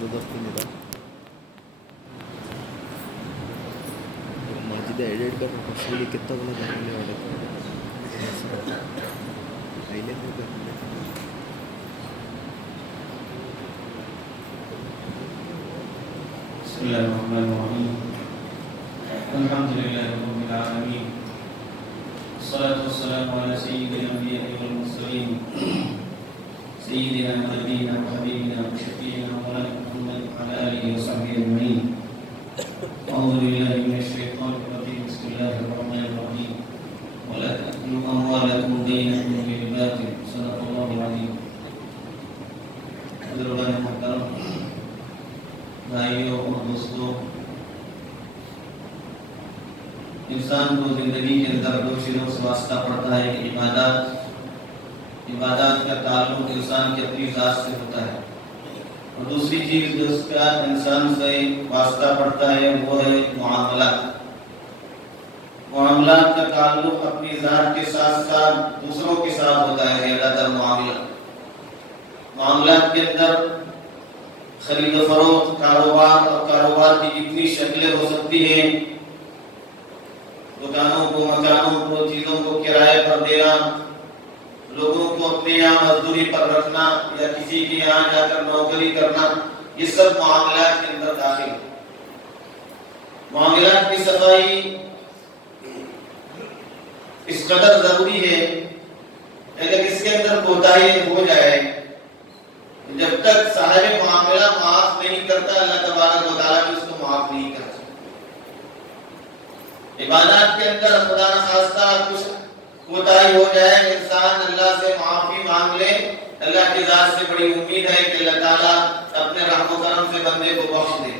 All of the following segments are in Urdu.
دو دفتر ماجد ایڈٹ کر اصولی کتنا بڑا جانے والے بسم اللہ الرحمن الرحیم الحمدللہ رب العالمین الصلاة والسلام علی سید الانبیاء والمرسلین سیدنا نبینا وحبیبنا وشفیعنا مولانا محمد وعلی آلہ وصحبہ اجمعین اعوذ باللہ من الشیطان الرجیم بسم اللہ الرحمن الرحیم ولا تأكلوا أموالكم بينكم بالباطل صدق اللہ العظیم. بزرگان محترم، بھائیوں اور دوستوں، انسان کو زندگی کے اندر دو چیزوں سے واسطہ پڑتا ہے کہ عبادات کا تعلق انسان کی اپنی ذات سے ہوتا ہے، اور دوسری چیز جو اس کا انسان سے واسطہ پڑتا ہے وہ ہے معاملات کا تعلق اپنی ذات کے ساتھ ساتھ دوسروں کے ساتھ ہوتا ہے. زیادہ تر معاملات کے اندر خرید و فروخت، کاروبار اور کاروبار کی جتنی شکلیں ہو سکتی ہیں، دکانوں کو، مکانوں کو، چیزوں کو کرائے پر دینا، لوگوں کو اپنے یہاں مزدوری پر رکھنا یا کسی کے یہاں جا کر نوکری کرنا، یہ سب معاملات کے اندر داخل ہے. معاملات کی صفائی اس قدر ضروری ہے، اگر اس کے اندر کوتاہی ہو جائے، جب تک صاحب معاملہ معاف نہیں کرتا، اللہ تبارک و تعالیٰ بھی اس کو معاف نہیں کرتا. عبادات کے اندر خدا نخواستہ کچھ کوتاہی ہو جائے، انسان اللہ سے معافی مانگ لے، اللہ کی ذات سے بڑی امید ہے کہ اللہ تعالیٰ اپنے رحم و کرم سے بندے کو بخش دے.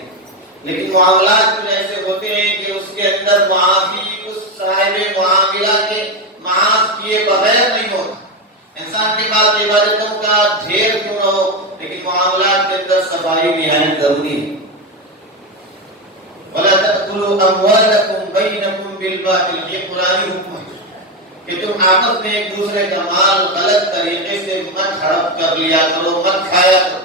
لیکن معاملات کچھ ایسے ہوتے ہیں کہ اس کے اندر معافی اس صاحب معاملہ کے معاف کیے بغیر نہیں ہوتا. انسان کے پاس عبادتوں کا ڈھیر کیوں نہ ہو، لیکن معاملات کے اندر صفائی نہایت ضروری ہے. وَلَا تَأْكُلُوا أَمْوَالَكُمْ بَيْنَكُمْ بِالْبَاطِلِ، یہ قرآنی حکم ہے کہ تم آپس میں ایک دوسرے کا مال غلط طریقے سے مت ہڑپ کر لیا کرو، مت کھایا کرو.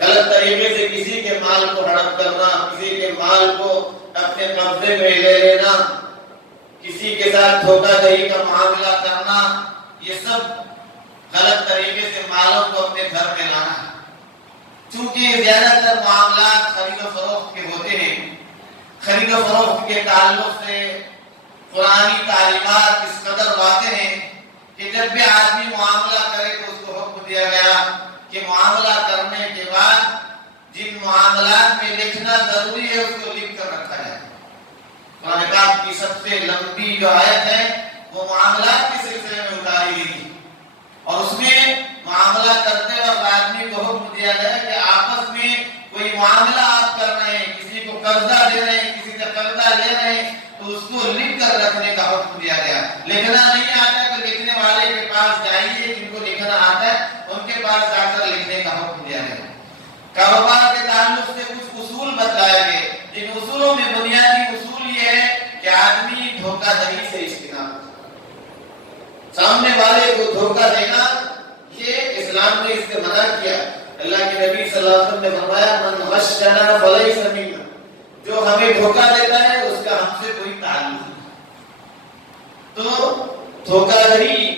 غلط طریقے سے کسی کے مال کو ہڑپ کرنا، کسی کے مال کو اپنے قبضے میں لے لینا، کسی کے ساتھ دھوکہ دہی کا معاملہ کرنا، یہ سب غلط طریقے سے مالوں کو اپنے گھر میں لانا ہے. چونکہ زیادہ تر معاملات خرید و فروخت کے ہوتے ہیں، خرید و فروخت کے تعلق سے قرآنی تعلیمات اس قدر واضح ہیں کہ جب بھی آدمی معاملہ کرے تو اس کو حکم دیا گیا کہ معاملہ کرنے کے بعد جن معاملات میں لکھنا ضروری ہے اس کو لکھ کر رکھا جائے. قرآن پاک کی سب سے لمبی جو آیت ہے وہ معاملات کے سلسلے میں اتاری گئی، اور اس میں معاملہ کرتے وقت آدمی کو حکم دیا گیا کہ آپس میں کوئی معاملہ آپ کر رہے ہیں، کسی کو قرضہ دے رہے ہیں، کسی سے قرضہ لے رہے ہیں، تو اس کو لکھ کر رکھنے کا حکم دیا گیا. لکھنا نہیں آتا تو لکھنے والے کے پاس جائیے، جن کو لکھنا آتا ہے ان کے پاس جا کر لکھنے کا حکم دیا گیا. کاروبار کے تعلق سے کچھ اصول بتلائے گئے، جن اصولوں میں بنیادی اصول یہ ہے کہ آدمی دھوکہ دہی سے اجتناب کرے. سامنے والے کو دھوکہ دینا یہ اسلام نے اس سے منع کیا. اللہ کے نبی صلی اللہ علیہ وسلم نے فرمایا من غشنا فلیس منا، جو ہمیں دھوکہ دیتا ہے اس کا ہم سے کوئی تعلق نہیں. تو دھوکہ دہی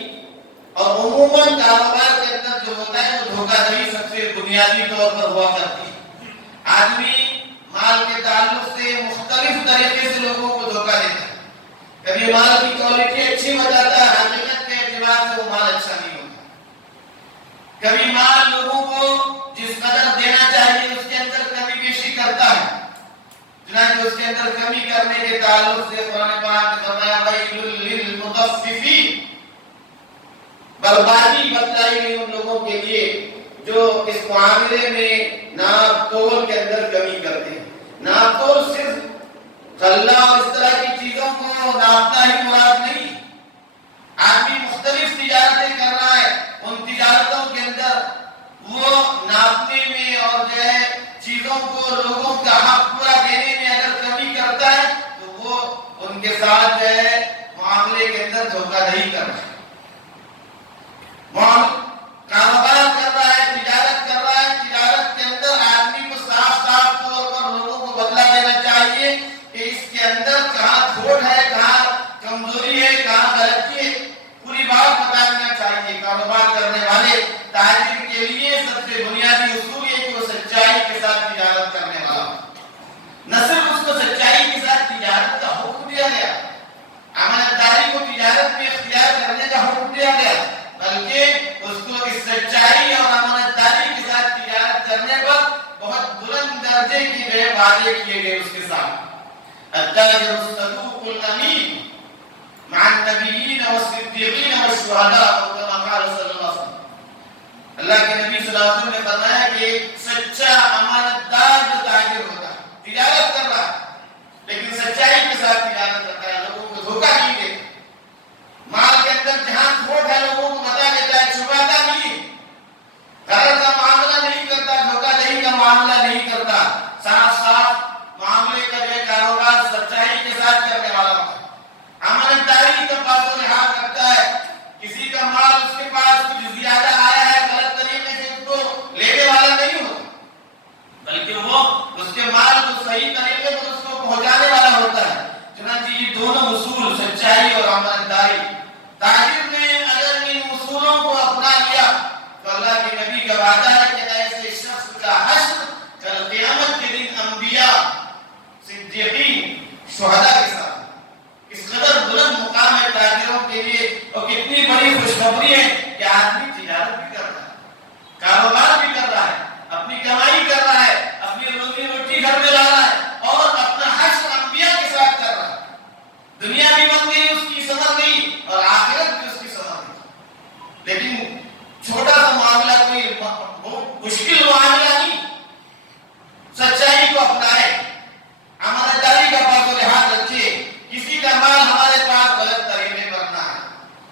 اور عموماً کاروبار کے اندر جو ہوتا ہے وہ دھوکہ دہی سب سے بنیادی طور پر ہوا کرتی ہے. آدمی مال کے تعلق سے مختلف طریقے سے لوگوں کو دھوکہ دیتا ہے. کبھی مال کی کوالٹی اچھی بتاتا ہے، حقیقت کے اعتبار سے وہ مال اچھا نہیں ہوتا. کبھی مال لوگوں کو جس قدر دینا چاہیے اس کے اندر کمی بیشی کرتا ہے. چنانچہ اس کے اندر کمی کرنے کے تعلق سے قرآن پاک نے فرمایا وَيْلٌ لِّلْمُطَفِّفِينَ، بربادی بتلائی گئی ان لوگوں کے لیے جو اس معاملے میں ناپ تول کے اندر کمی کرتے ہیں. ناپ تول صرف غلہ اور اس طرح کی چیزوں کو ناپنا ہی مراد نہیں. آدمی مختلف تجارتیں کر رہا ہے، ان تجارتوں کے اندر وہ ناپنے میں اور جو ہے چیزوں کو لوگوں کا حق پورا دینے میں اگر کمی کرتا ہے تو وہ ان کے ساتھ جو ہے معاملے کے اندر دھوکہ دہی کر رہا ہے. کاروبار کر رہا ہے، تجارت کر رہا ہے، تجارت کے سے بنیادی اصول یہ کہ وہ سچائی کے ساتھ تجارت کرنے والا ہو۔ نہ صرف اس کو سچائی کے ساتھ تجارت کا حکم دیا گیا، امانت داری کو تجارت میں اختیار کرنے کا حکم دیا گیا، بلکہ اس کو اس سچائی اور امانت داری کے ساتھ تجارت کرنے پر بہت بلند درجے کے وعدے کیے گئے اس کے ساتھ۔ التاجر الصدوق الامین مع النبیین والصدیقین والشہداء كما قال صلی اللہ علیہ وسلم۔ اللہ کے نبی صلی اللہ علیہ وسلم نے فرمایا کہ ایک سچا امانت دار جو تاجر ہوتا ہے، تجارت کر رہا ہے لیکن سچائی کے ساتھ تجارت کرتا ہے، لوگوں کو دھوکہ نہیں دیتا، مال کے اندر جہاں کھوٹ ہے لوگوں کو بتا دیتا ہے، چھپاتا نہیں، غرض کا معاملہ نہیں کرتا، دھوکہ دہی کا معاملہ نہیں کرتا، صاف صاف معاملے کا جو کاروبار سچائی کے ساتھ کرنے والا ہوتا ہے، امانت داری کا پاس و لحاظ رکھتا ہے، کسی کا مال اس کے پاس کچھ زیادہ آیا ہے غلط طریقے سے اس کو لینے والا نہیں ہوتا، بلکہ وہ اس کے مال کو صحیح طریقے پر اس کو پہنچانے والا ہوتا ہے۔ چنانچہ یہ دونوں اصول سچائی اور امانت داری، تاجر نے اگر ان اصولوں کو اپنا لیا تو اللہ کے نبی کا وعدہ ہے کہ ایسے شخص کا حشر کل قیامت کے دن انبیاء، صدیقین، شہداء کے ساتھ۔ اس قدر بلند مقام ہے تاجروں کے لیے، اور کتنی بڑی خوشخبری ہے کہ آدمی تجارت بھی کر رہا ہے، کاروبار بھی کر رہا ہے، اپنی کمائی کر رہا ہے، اپنی روزی روٹی گھر میں لا رہا ہے اور اپنا حشر انبیاء کے ساتھ کر رہا ہے۔ دنیا بھی بن گئی اس کی، سمجھ گئی، اور آخرت بھی اس کی سمجھ گئی۔ لیکن چھوٹا سا معاملہ کوئی مشکل معاملہ نہیں، سچائی کو اپنائے، امانت داری کا پاس و لحاظ رکھیے، کسی کا مال ہمارے پاس غلط طریقے پر نہ ہے،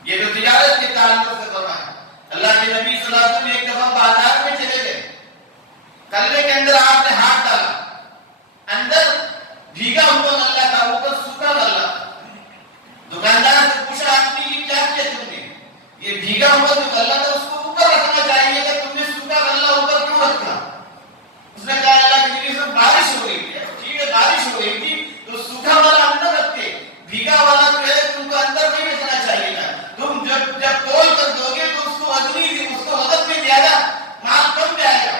یہ جو تجارت کے تعلق سے بنا ہے۔ اللہ کے نبی صلی اللہ علیہ وسلم ایک دفعہ بازار میں چلے گئے، کلے کے اندر آپ نے ہاتھ ڈالا، اندر بھیگا ہوا غلہ تھا، اوپر سوکھا غلہ۔ دکاندار سے پوچھا آدمی یہ کیا کیا تم نے؟ یہ بھیگا ہوا جو غلہ تھا اس کو اوپر رکھنا چاہیے کہ تم نے سوکھا غلہ اوپر کیوں رکھا؟ اس نے کہا اللہ کی نبی سے بارش ہو رہی تھی۔ ٹھیک ہے بارش ہو رہی تھی تو سوکھا والا اندر رکھتے، بھیگا والا جو ہے تم کو اندر نہیں رکھنا چاہیے تھا۔ تم جب تول کر دو گے تو اس کو وزن میں زیادہ مال کم جائے گا،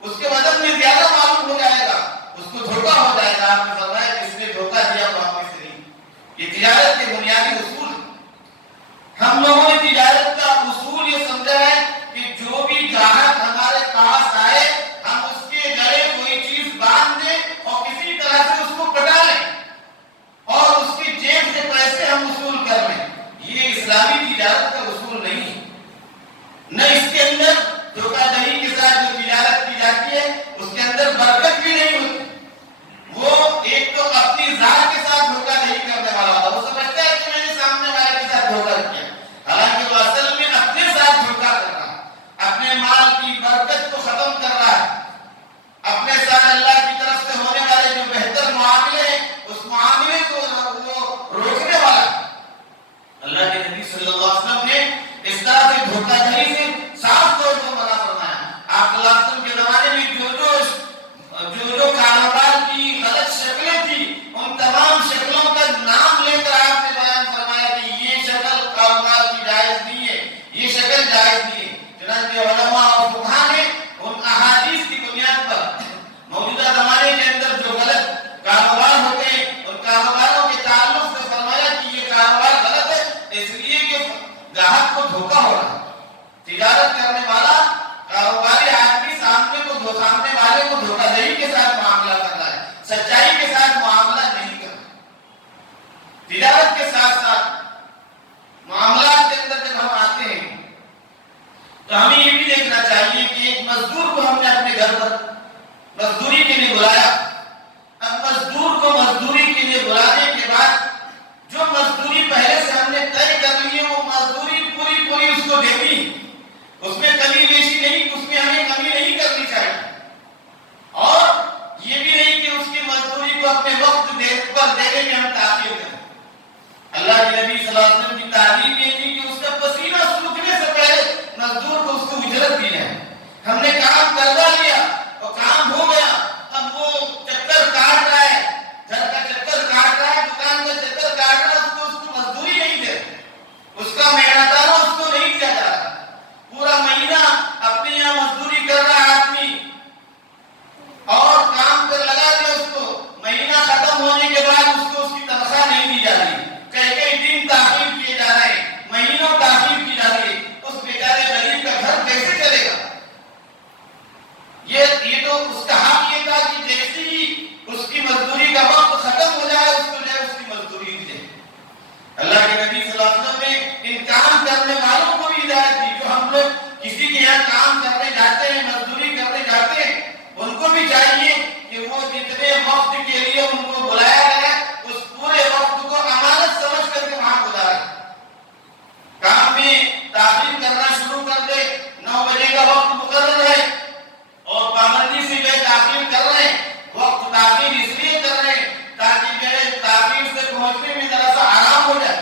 اس کے وزن میں زیادہ معلوم ہو جائے گا، اس کو دھوکہ ہو جائے گا۔ آپ نے فرمایا کہ اس نے دھوکہ دیا وہ ہم سے نہیں۔ یہ تجارت کے بنیادی اصول ہیں۔ ہم لوگوں نے تجارت کا اصول یہ سمجھا ہے کہ جو بھی گاہک ہمارے پاس آئے ہم اس کے گلے کوئی چیز باندھ دیں اور کسی طرح سے اس کو کٹا لیں اور اس کی جیب سے پیسے ہم وصول کر لیں، یہ اسلامی تجارت کا اصول نہیں ہے۔ نہ اس کے اندر دھوکہ دہی کے ساتھ جو تجارت کی جاتی ہے اس کے اندر برکت بھی نہیں ہوتی۔ وہ ایک تو اپنی ذات کے ساتھ دھوکہ دہی کرنے والا ہوتا ہے، وہ سمجھتا ہے کہ میں نے سامنے والے کے ساتھ دھوکہ کیا، حالانکہ وہ اصل میں اپنے ساتھ دھوکہ کر رہا ہے، اپنے مال کی برکت کو ختم کر رہا ہے، اپنے ساتھ اللہ کی طرف سے ہونے والے جو بہتر معاملے ہیں اس معاملے کو وہ روکنے والا ہے۔ اللہ کے نبی صلی اللہ علیہ وسلم نے اس طرح سے دھوکہ دہی سے صاف طور پر منع فرمایا۔ آپ صلی اللہ علیہ وسلم کے زمانے میں جو کاروبار کی غلط شکلیں تھی ان تمام شکلوں کا نام لے کر آپ نے بیان فرمایا کہ یہ شکل کاروبار کی جائز نہیں ہے، یہ شکل جائز نہیں ہے۔ چنانچہ علماء اور فقہاء نے ان احادیث کی بنیاد پر موجودہ زمانے کے اندر جو غلط کاروبار ہوتے ہیں ان کاروباروں کے تعلق سے فرمایا کہ یہ کاروبار غلط ہے، اس لیے کہ گاہک کو دھوکہ ہو رہا ہے۔ تجارت کرنے والا کاروباری آدمی سامنے والے کو دھوکہ دہی کے ساتھ معاملہ کر رہا ہے، سچائی کے ساتھ معاملہ نہیں کر رہا۔ تجارت کے ساتھ ساتھ معاملات کے اندر جب ہم آتے ہیں تو ہمیں یہ بھی دیکھنا چاہیے کہ ایک مزدور کو ہم نے اپنے گھر پر مزدوری کے لیے بلایا، اب مزدور کو مزدوری کے لیے بلانے کے بعد جو مزدوری پہلے سے ہم نے طے کر لی ہے وہ مزدوری پوری اس کو دے دی، اس میں کمی بیشی نہیں، اس میں ہمیں کمی نہیں کرنی چاہیے، اور یہ بھی نہیں کہ اس کی مزدوری کو اپنے وقت پر دینے میں ہم تاخیر کریں۔ اللہ کے نبی صلی اللہ علیہ وسلم کی تعلیم یہ تھی کہ اس کا پسینہ سوکھنے سے پہلے مزدور کو اس کو اجرت دی جائے۔ ہم نے کام کروا لیا اور کام ہو گیا، اب وہ چکر کاٹ رہا ہے، گھر کا چکر کاٹ رہا ہے، دکان کا چکر کاٹ رہا ہے، اس کو مزدوری نہیں دے، اس کا محنتانہ اس کو نہیں دیا جا رہا، پورا مہینہ اپنے یہاں مزدوری کر رہا اس کا حق یہ تھا کہ جیسے ہی اس کی مزدوری کا وقت ختم ہو جائے اس کو جو ہے اس کی مزدوری دی جائے۔ اللہ کے نبی صلی اللہ علیہ وسلم نے ان کام کرنے والوں کو بھی ہدایت دی۔ جو ہم لوگ کسی کے یہاں کام کرنے جاتے ہیں، مزدوری کرنے جاتے ہیں، ان کو بھی چاہیے کہ وہ جتنے وقت کے لیے ان کو بلایا گیا اس پورے وقت کو امانت سمجھ کر کے وہاں گزارے۔ کام میں تاخیر کرنا شروع کر دے، 9 بجے کا وقت مقرر ہے اور پابندی سے وہ تاخیر کر رہے ہیں، وقت تاخیر اس لیے کر رہے ہیں تاکہ جو تاخیر سے پہنچنے میں ذرا سا آرام ہو جائے۔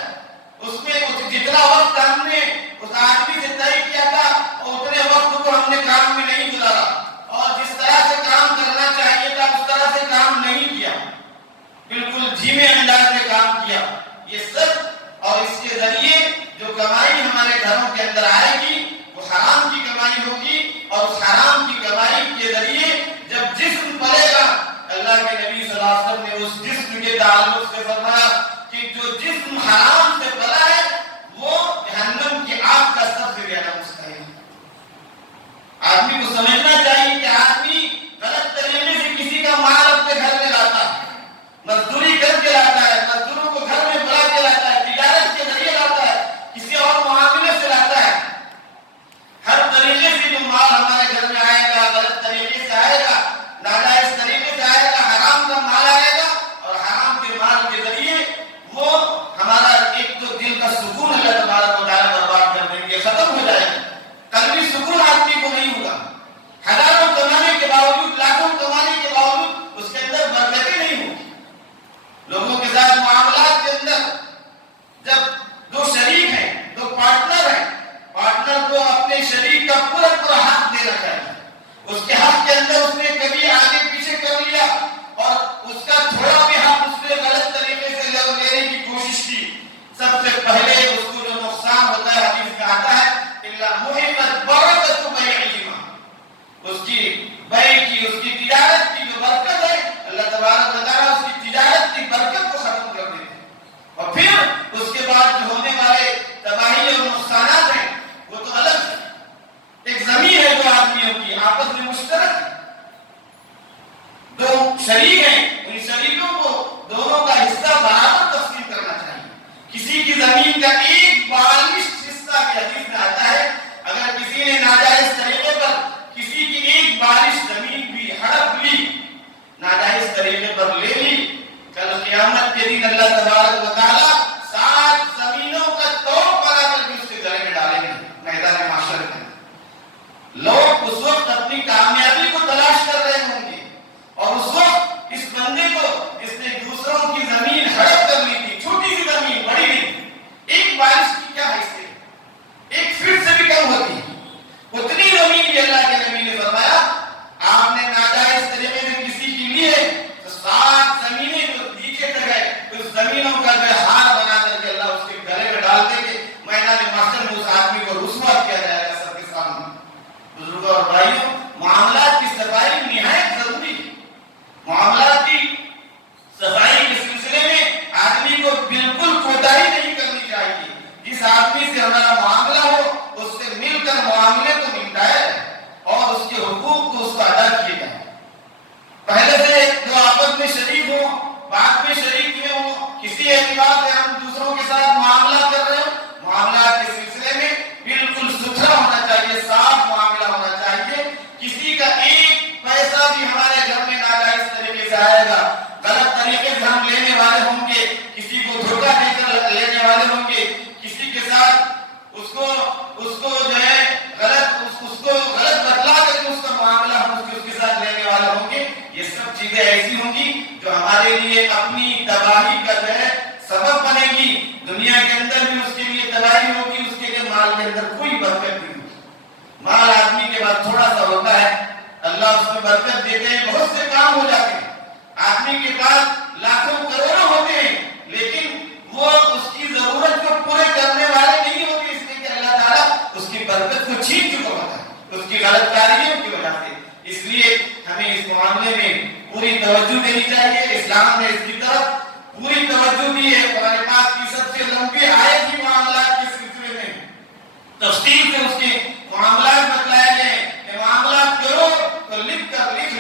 اس میں جتنا وقت ہم نے اس آدمی سے طے کیا تھا اتنے وقت کو ہم نے کام میں نہیں گزارا، اور جس طرح سے کام کرنا چاہیے تھا اس طرح سے کام نہیں کیا، بالکل دھیمے انداز میں کام کیا۔ یہ سب اور اس کے ذریعے جو کمائی ہمارے گھروں کے اندر آئے گی وہ حرام کی کمائی ہوگی، اور اس حرام کی کمائی کے ذریعے جب جسم پلے گا، اللہ کے نبی صلی اللہ علیہ وسلم نے اس جسم کے تعلق سے فرمایا کہ جو جسم حرام سے پلا ہے وہ جہنم کی آگ کا سب سے زیادہ مستحق ہے۔ آدمی کو سمجھنا چاہیے کہ آدمی غلط طریقے سے کسی کا مال اپنے گھر میں لاتا ہے، مزدوری کر کے لاتا ہے، مزدوروں کو گھر میں بلا کے لاتا ہے، تجارت کے ذریعے لاتا ہے، کسی اور معاملے سے لاتا ہے۔ ہر طریقے سے جو مال ہمارے گھر میں آئے گا غلط طریقے سے آئے گا، ناجائز طریقے سے آئے گا، حرام کا مال آئے گا، اور حرام کے مال کے ذریعے وہ ہمارا ایک تو دل کا سکون اللہ تبارک و تعالیٰ برباد کر دیں گے، ختم ہو جائے گا۔ قلبی سکون آدمی کو نہیں ہوگا، ہزاروں کمانے کے باوجود، لاکھوں کمانے کے باوجود اس کے اندر برکتیں نہیں ہوگی۔ لوگوں کے ساتھ معاملات کے اندر جب دو شریک ہیں، دو پارٹنر ہیں، پارٹنر کو اپنے شریک کا پورا پورا حق دینا چاہیے۔ اس کے حق کے اندر اس نے کبھی آگے پیچھے کر لیا اور اس کا تھوڑا بھی حق اس نے غلط طریقے سے لینے کی کوشش کی، سب سے پہلے اس کو جو نقصان ہوتا ہے حدیث میں آتا ہے الا محقت برکت بیعہما، اس کی بیع کی، اس کی تجارت کی جو برکت ہے اللہ تبارک و تعالیٰ اس کی تجارت کی برکت کو ختم کر دیتے ہیں، اور پھر اس کے بعد جو ہونے والے تباہی اور نقصانات ہیں وہ تو الگ ہے۔ ایک زمین ہے دو آدمیوں کی آپس میں مشترک، دو شریک ہیں، ان شریکوں کو دونوں کا حصہ برابر تقسیم کرنا چاہیے۔ کسی کی زمین کا ایک بالش حصہ بھی حدیث میں آتا ہے، اگر کسی نے ناجائز طریقے پر کسی کی ایک بالش زمین بھی ہڑپ لی، ناجائز طریقے پر لے لی، کل قیامت کے دن اللہ تبارک و تعالیٰ 7 زمینوں کا توڑ پڑا کر کے اس کے گلے میں ڈالیں گے میدان محشر میں۔ لوگ اس وقت اپنی کامیابی کو تلاش کر رہے ہوں گے، اور اس وقت اس بندے کو جس نے دوسروں کی زمین ہڑپ کر لی تھی، چھوٹی سی زمین، بڑی نہیں، ایک بارش کی کیا حیثیت، ایک فٹ سے بھی کم ہوتی ہے، اتنی زمین بھی اللہ کے نبی نے فرمایا آپ نے ناجائز طریقے سے کسی کی لی ہے تو 7 زمینیں جو نیچے تک ہے اس زمینوں کا جو ہار بنا کر کے اللہ اس کے گلے میں ڈال دیں گے، میدان محشر میں اس آدمی کو رسوا کیا جائے گا سب کے سامنے۔ بزرگوں اور بھائیوں، معاملات کی صفائی نہایت ضروری ہے۔ معاملات کی صفائی کے سلسلے میں آدمی کو بالکل کوتاہی نہیں کرنی چاہیے۔ جس آدمی سے ہمارا معاملہ ہو اس سے مل کر معاملے کو نمٹایا جائے اور اس کے حقوق کو اس کو ادا کیے جائے۔ پہلے سے جو آپس میں شریک ہو، بعد میں شریک میں ہو، کسی اعتبار سے ہم دوسروں کے ساتھ معاملہ کر رہے ہیں، معاملات کے سلسلے میں بالکل ستھرا ہونا چاہیے، صاف معاملہ ہونا چاہیے۔ کسی کا ایک پیسہ بھی ہمارے گھر میں ناجائز طریقے سے آئے گا، غلط طریقے سے ہم لینے والے ہوں گے، کسی کو دھوکہ دے کر لینے والے ہوں گے، کسی کے ساتھ اس کو جو ہے غلط بتلا کر کے اس کا معاملہ ہم اس کے ساتھ لینے والے ہوں گے۔ یہ سب چیزیں ایسی ہوں گی جو ہمارے لیے اپنی تباہی کا جو ہے سبب بنے گی، دنیا کے اندر بھی اس کے لیے تباہی ہوگی، اس کے لیے مال کے اندر کوئی برکت نہیں ہوگی۔ مال آدمی کے بعد تھوڑا سا ہوتا ہے، اللہ اس میں برکت دیتے ہیں، بہت سے کام ہو جاتے ہیں۔ آدمی کے پاس لاکھوں کروڑوں ہوتے ہیں لیکن وہ اس کی ضرورت کو پورے کرنے والے نہیں ہوتے، اس لیے کہ اللہ تعالیٰ اس کی برکت کو چھین چکا ہوتا ہے اس کی غلط کاریوں کی وجہ سے۔ اس لیے ہمیں اس معاملے میں پوری توجہ دینی چاہیے۔ اسلام نے اس کی طرف پوری توجہ دی ہے۔ قرآن پاک کی سب سے لمبی آیت کی معاملات کے سلسلے میں تفصیل سے اس کے معاملات بتلائے گئے کہ معاملات کرو تو لکھ